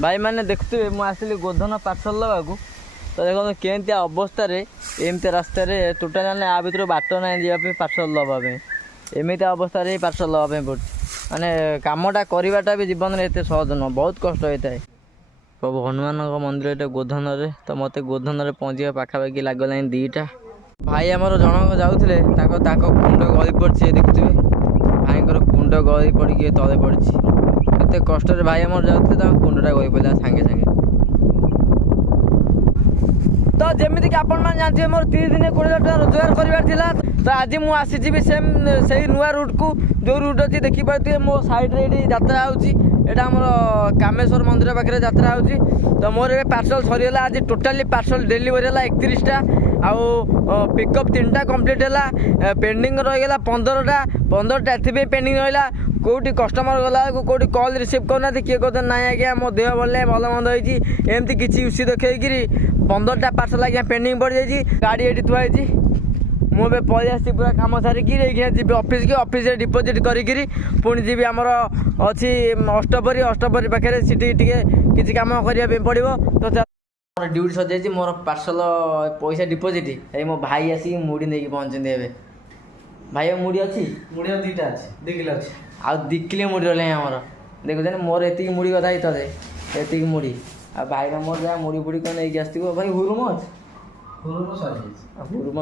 भाई मैंने देखते मुझे गोधन पार्सल लगा तो देखो केमती अवस्था एमती रास्तार टोटाल आ भर बाट ना जावाई पार्सल दवाई एमती अवस्था पार्सल दवाई पड़े माने कमटा करवाटा भी जीवन में एत सहज नुह बहुत कष्ट होता है। प्रभु हनुमान मंदिर ये गोधन तो मत गोधन पहुँचा पाखापाखि लगल 2टा भाई आमर जनक जाऊे कुंड गली पड़ी देखुए भाई कुंड गली पड़ी तले पड़ी एत कष्ट भाई आमर जाते कुंडटा गली पड़ा सांगे सांगे तो जमीक कि आपण मैंने जानते मोर 3 दिन 20 टका रोजगार करार तो आज मुझे आसीजी सेम से नुआ रूट को जो रूट अच्छी देखिपे मो साइड रे यात्रा होटा आम कामेश्वर मंदिर पाखे यात्रा हो तो मोर ए पार्सल सरीगला आज टोटाली पार्सल डेलीवरी है 31टा आउ पिकअप 3टा कंप्लीट है पेंडिंग रहीगला 15टा एथि पेंडिंग रहा कौटी कस्टमर गला कौटी कॉल रिसीव करना किए कहते ना आज्ञा मो देह भले भल मंद होती एमती किसी उसी देखी 15टा पार्सल आज्ञा पेंडिंग पड़ जाइए गाड़ी ये थुआई मुझे पलि आसी पूरा कम सारिकी जी ऑफिस की ऑफिस डिपोजिट करी पुणी जी आमर अच्छी अष्टपरी पाखे किसी कम करने पड़ो तो ड्यूटी सजाई मोर पार्सल पैसा डिपोजिट ये मो भाई आसिक मुड़ी नहीं पहुँचते ए भाई मुड़ी अच्छी मुड़ी 2टा अच्छी 2 किलो अच्छी आ 2 किलो मुड़ी रहा आमर देखुन मोर एति मुड़ी कथा ही तले एति मुड़ी आ भाई मोर जहाँ मुड़ी फुड़ी कौन नहीं आसो भाई हुरुम अच्छे हुरुम सर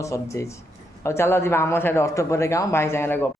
सरी जाइए और चलो जी आम साइड अष्टपर काम भाई सागर